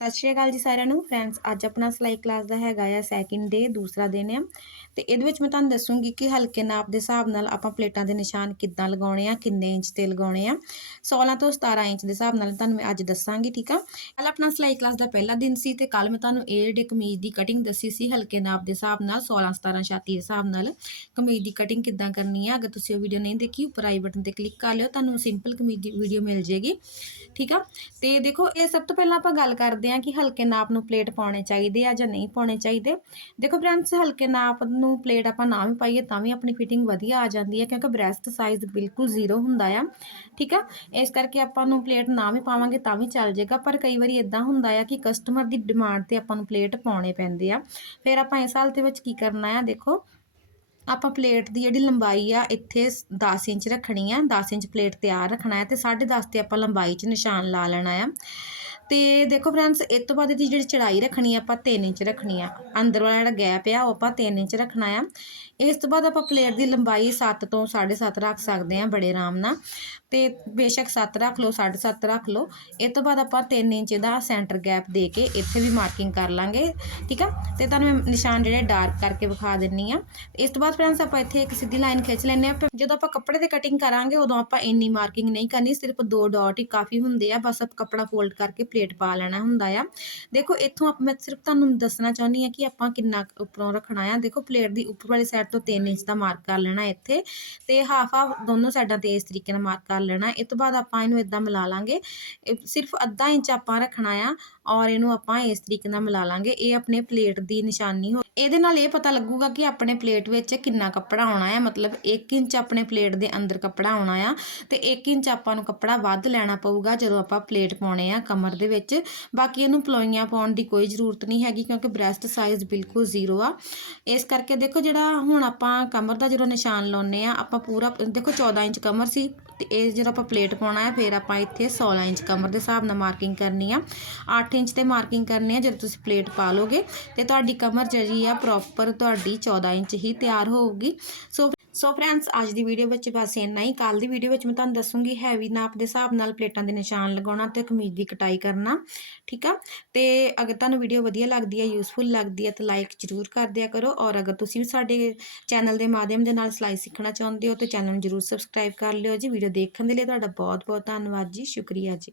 ਸਤਿ ਸ਼੍ਰੀ ਅਕਾਲ ਜੀ ਸਾਰਿਆਂ ਨੂੰ। ਫਰੈਂਡਸ, ਅੱਜ ਆਪਣਾ ਸਿਲਾਈ ਕਲਾਸ ਦਾ ਹੈਗਾ ਆ ਸੈਕਿੰਡ ਡੇ ਦੂਸਰਾ ਦਿਨ ਆ। ਤੇ ਇਹਦੇ ਵਿੱਚ ਮੈਂ ਤੁਹਾਨੂੰ ਦੱਸੂੰਗੀ ਕਿ ਹਲਕੇ ਨਾਪ ਦੇ ਹਿਸਾਬ ਨਾਲ ਆਪਾਂ ਪਲੇਟਾਂ ਦੇ ਨਿਸ਼ਾਨ ਕਿੱਦਾਂ ਲਗਾਉਣੇ ਆ, ਕਿੰਨੇ ਇੰਚ ਤੇ ਲਗਾਉਣੇ ਆ। 16 ਤੋਂ 17 ਇੰਚ ਦੇ ਹਿਸਾਬ ਨਾਲ ਤੁਹਾਨੂੰ ਮੈਂ ਅੱਜ ਦੱਸਾਂਗੀ, ਠੀਕ ਆ? ਕੱਲ ਆਪਣਾ ਸਿਲਾਈ ਕਲਾਸ ਦਾ ਪਹਿਲਾ ਦਿਨ ਸੀ ਤੇ ਕੱਲ ਮੈਂ ਤੁਹਾਨੂੰ ਇਹ ਜਿਹੜੇ ਕਮੀਜ਼ ਦੀ ਕਟਿੰਗ ਦੱਸੀ ਸੀ ਹਲਕੇ ਨਾਪ ਦੇ ਹਿਸਾਬ ਨਾਲ 16 17 ਛਾਤੀ ਦੇ ਹਿਸਾਬ ਨਾਲ। ਕਮੀਜ਼ ਦੀ ਕਟਿੰਗ ਕਿੱਦਾਂ ਕਰਨੀ ਆ, ਅਗਰ ਤੁਸੀਂ ਉਹ ਵੀਡੀਓ ਨਹੀਂ ਦੇਖੀ, ਉੱਪਰ ਆਈ ਬਟਨ ਤੇ ਕਲਿੱਕ ਕਰ ਲਿਓ, ਤੁਹਾਨੂੰ ਸਿੰਪਲ ਕਮੀਜ਼ ਦੀ ਵੀਡੀਓ ਮਿਲ ਜੇਗੀ, ਠੀਕ ਆ? ਤੇ ਦੇਖੋ, ਇਹ ਸਭ ਤੋਂ ਪਹਿਲਾਂ ਆਪਾਂ ਗੱਲ ਕਰਦੇ ਹਾਂ ਕਿ ਹਲਕੇ ਨਾਪ ਨੂੰ ਪਲੇਟ ਪਾਉਣੇ ਚਾਹੀਦੇ ਆ ਜਾਂ ਨਹੀਂ ਪਾਉਣੇ ਚਾਹੀਦੇ। ਦੇਖੋ ਫਰੈਂਡਸ, ਹਲਕੇ ਨਾਪ ਨੂੰ ਪਲੇਟ ਆਪਾਂ ਨਾ ਵੀ ਪਾਈਏ ਤਾਂ ਵੀ ਆਪਣੀ ਫਿਟਿੰਗ ਵਧੀਆ ਆ ਜਾਂਦੀ ਹੈ ਕਿਉਂਕਿ ਬ੍ਰੈਸਟ ਸਾਈਜ਼ ਬਿਲਕੁਲ ਜ਼ੀਰੋ ਹੁੰਦਾ ਆ। ਠੀਕ ਆ? ਇਸ ਕਰਕੇ ਆਪਾਂ ਨੂੰ ਪਲੇਟ ਨਾ ਵੀ ਪਾਵਾਂਗੇ ਤਾਂ ਵੀ ਚੱਲ ਜਾਏਗਾ ਪਰ ਕਈ ਵਾਰੀ ਇਦਾਂ ਹੁੰਦਾ ਆ ਕਿ ਕਸਟਮਰ ਦੀ ਡਿਮਾਂਡ ਤੇ ਆਪਾਂ ਨੂੰ ਪਲੇਟ ਪਾਉਣੇ ਪੈਂਦੇ ਆ। ਫਿਰ ਆਪਾਂ ਇਸ ਹਾਲ ਦੇ ਵਿੱਚ ਕੀ ਕਰਨਾ ਆ? ਦੇਖੋ, ਆਪਾਂ ਪਲੇਟ ਦੀ ਜਿਹੜੀ ਲੰਬਾਈ ਆ ਇੱਥੇ 10 ਇੰਚ ਰੱਖਣੀ ਆ। 10 ਇੰਚ ਪਲੇਟ ਤਿਆਰ ਰੱਖਣਾ ਹੈ ਤੇ 10.5 ਤੇ ਆਪਾਂ ਲੰਬਾਈ 'ਚ ਨਿਸ਼ਾਨ ਲਾ ਲੈਣਾ ਆ। ਤੇ ਦੇਖੋ ਫਰੈਂਡਸ ਇਸ ਤੋਂ ਬਾਅਦ ਇਹਦੀ ਜਿਹੜੀ ਚੜਾਈ ਰੱਖਣੀ ਆ, ਆਪਾਂ 3 ਇੰਚ ਰੱਖਣੀ ਆ। ਅੰਦਰ ਵਾਲਾ ਜਿਹੜਾ ਗੈਪ ਆ, ਉਹ ਆਪਾਂ 3 ਇੰਚ ਰੱਖਣਾ ਆ। ਇਸ ਤੋਂ ਬਾਅਦ ਆਪਾਂ ਪਲੇਟ ਦੀ ਲੰਬਾਈ 7 ਤੋਂ 7.5 ਰੱਖ ਸਕਦੇ ਆ, ਬੜੇ ਆਰਾਮ ਨਾਲ। ਤੇ ਬੇਸ਼ੱਕ 7 ਰੱਖ ਲਓ 7.5 ਰੱਖ ਲਓ ਇਸ ਤੋਂ ਬਾਅਦ ਆਪਾਂ 3 ਇੰਚ ਦਾ ਸੈਂਟਰ ਗੈਪ ਦੇ ਕੇ ਇੱਥੇ ਵੀ ਮਾਰਕਿੰਗ ਕਰ ਲਾਂਗੇ ਠੀਕ ਆ ਤੇ ਤੁਹਾਨੂੰ ਮੈਂ ਨਿਸ਼ਾਨ ਜਿਹੜੇ ਡਾਰਕ ਕਰਕੇ ਵਿਖਾ ਦਿੰਨੀ ਆ ਇਸ ਤੋਂ ਬਾਅਦ ਫਰੈਂਡਸ ਆਪਾਂ ਇੱਥੇ ਇੱਕ ਸਿੱਧੀ ਲਾਈਨ ਖਿੱਚ ਲੈਂਦੇ ਆ ਜਦੋਂ ਆਪਾਂ ਕੱਪੜੇ ਤੇ ਕਟਿੰਗ ਕਰਾਂਗੇ ਉਦੋਂ ਆਪਾਂ ਇੰਨੀ ਮਾਰਕਿੰਗ ਨਹੀਂ ਕਰਨੀ ਸਿਰਫ ਦੋ ਡਾਟ ਹੀ ਕਾਫੀ ਹੁੰਦੇ ਆ ਬਸ ਆਪ ਕੱਪੜਾ ਫੋਲਡ ਕਰਕੇ ਪਲੇਟ ਪਾ ਲੈਣਾ ਹੁੰਦਾ ਆ ਦੇਖੋ ਇੱਥੋਂ ਆਪ ਮੈਂ ਸਿਰਫ ਤੁਹਾਨੂੰ ਦੱਸਣਾ ਚਾਹੁੰਦੀ ਆ ਕਿ ਆਪਾਂ ਕਿੰਨਾ ਕੁ ਉੱਪਰੋਂ ਰੱਖਣਾ ਆ ਦੇਖੋ ਪਲੇਟ ਦੀ ਉੱਪਰ ਵਾਲੀ ਸਾਈਡ ਤੋਂ 3 ਇੰਚ ਦਾ ਮਾਰਕ ਕਰ ਲੈਣਾ ਇੱਥੇ ਤੇ ਹਾਫ ਹਾਫ ਦੋਨੋਂ ਸਾਈਡਾਂ ਤੇ ਇਸ ਤਰੀਕੇ ਨਾਲ ਮਾਰਕ ਕਰ ਲੈਣਾ ਇਹ ਤੋਂ ਬਾਅਦ ਆਪਾਂ ਇਹਨੂੰ ਇਦਾਂ ਮਿਲਾ ਲਾਂਗੇ। ਸਿਰਫ ਅੱਧਾ ਇੰਚ ਆਪਾਂ ਰੱਖਣਾ ਆ ਔਰ ਇਹਨੂੰ ਆਪਾਂ ਇਸ ਤਰੀਕੇ ਨਾਲ ਮਿਲਾ ਲਾਂਗੇ। ਇਹ ਆਪਣੇ ਪਲੇਟ ਦੀ ਨਿਸ਼ਾਨੀ ਹੋ ਇਹਦੇ ਨਾਲ ਇਹ ਪਤਾ ਲੱਗੂਗਾ ਕਿ ਆਪਣੇ ਪਲੇਟ ਵਿੱਚ ਕਿੰਨਾ ਕੱਪੜਾ ਆਉਣਾ ਹੈ ਮਤਲਬ 1 ਇੰਚ ਆਪਣੇ ਪਲੇਟ ਦੇ ਅੰਦਰ ਕੱਪੜਾ ਆਉਣਾ ਆ ਤੇ 1 ਇੰਚ ਆਪਾਂ ਨੂੰ ਕੱਪੜਾ ਵੱਧ ਲੈਣਾ ਪਊਗਾ ਜਦੋਂ ਆਪਾਂ ਪਲੇਟ ਪਾਉਣੇ ਆ ਕਮਰ ਦੇ ਵਿੱਚ। ਬਾਕੀ ਇਹਨੂੰ ਪਲੋਈਆਂ ਪਾਉਣ ਦੀ ਕੋਈ ਜ਼ਰੂਰਤ ਨਹੀਂ ਹੈਗੀ ਕਿਉਂਕਿ ਬ੍ਰੈਸਟ ਸਾਈਜ਼ ਬਿਲਕੁਲ ਜ਼ੀਰੋ ਆ। ਇਸ ਕਰਕੇ ਦੇਖੋ ਜਿਹੜਾ ਹੁਣ ਆਪਾਂ ਕਮਰ ਦਾ ਜਦੋਂ ਨਿਸ਼ਾਨ ਲਾਉਨੇ ਆ, ਆਪਾਂ ਪੂਰਾ ਦੇਖੋ 14 ਇੰਚ ਕਮਰ ਸੀ ਤੇ ਇਹ ਜਦੋਂ ਆਪਾਂ ਪਲੇਟ ਪਾਉਣਾ ਹੈ, ਫਿਰ ਆਪਾਂ ਇੱਥੇ 16 ਇੰਚ ਕਮਰ ਦੇ ਹਿਸਾਬ ਨਾਲ ਮਾਰਕਿੰਗ ਕਰਨੀ ਆ। 8 ਇੰਚ ਤੇ ਮਾਰਕਿੰਗ ਕਰਨੀ ਆ, ਜਦੋਂ ਤੁਸੀਂ ਪਲੇਟ ਪਾ ਲੋਗੇ ਤੇ ਤੁਹਾਡੀ ਕਮਰ ਜਿਹੜੀ ਆ ਪ੍ਰੋਪਰ ਤੁਹਾਡੀ 14 ਇੰਚ ਹੀ ਤਿਆਰ ਹੋਊਗੀ। ਸੋ ਸੋ ਫਰੈਂਡਸ ਅੱਜ ਦੀ ਵੀਡੀਓ ਵਿੱਚ ਬਸ ਇੰਨਾ ਹੀ। ਕੱਲ ਦੀ ਵੀਡੀਓ ਵਿੱਚ ਮੈਂ ਤੁਹਾਨੂੰ ਦੱਸੂਗੀ ਹੈਵੀ ਨਾਪ ਦੇ ਹਿਸਾਬ ਨਾਲ ਪਲੇਟਾਂ ਦੇ ਨਿਸ਼ਾਨ ਲਗਾਉਣਾ ਤੇ ਕਮੀਜ਼ ਦੀ ਕਟਾਈ ਕਰਨਾ, ਠੀਕ ਆ? ਤੇ ਅਗਰ ਤੁਹਾਨੂੰ ਵੀਡੀਓ ਵਧੀਆ ਲੱਗਦੀ ਹੈ ਯੂਸਫੁਲ ਲੱਗਦੀ ਹੈ ਤਾਂ ਲਾਈਕ ਜ਼ਰੂਰ ਕਰ ਦਿਆ ਕਰੋ। ਔਰ ਅਗਰ ਤੁਸੀਂ ਵੀ ਸਾਡੇ ਚੈਨਲ ਦੇ ਮਾਧਿਅਮ ਦੇ ਨਾਲ ਸਿਲਾਈ ਸਿੱਖਣਾ ਚਾਹੁੰਦੇ ਹੋ, ਤਾਂ ਚੈਨਲ ਨੂੰ ਜ਼ਰੂਰ ਸਬਸਕ੍ਰਾਈਬ ਕਰ ਲਿਓ ਜੀ। ਵੀਡੀਓ ਦੇਖਣ ਦੇ ਲਈ ਤੁਹਾਡਾ ਬਹੁਤ ਬਹੁਤ ਧੰਨਵਾਦ ਜੀ। ਸ਼ੁਕਰੀਆ ਜੀ।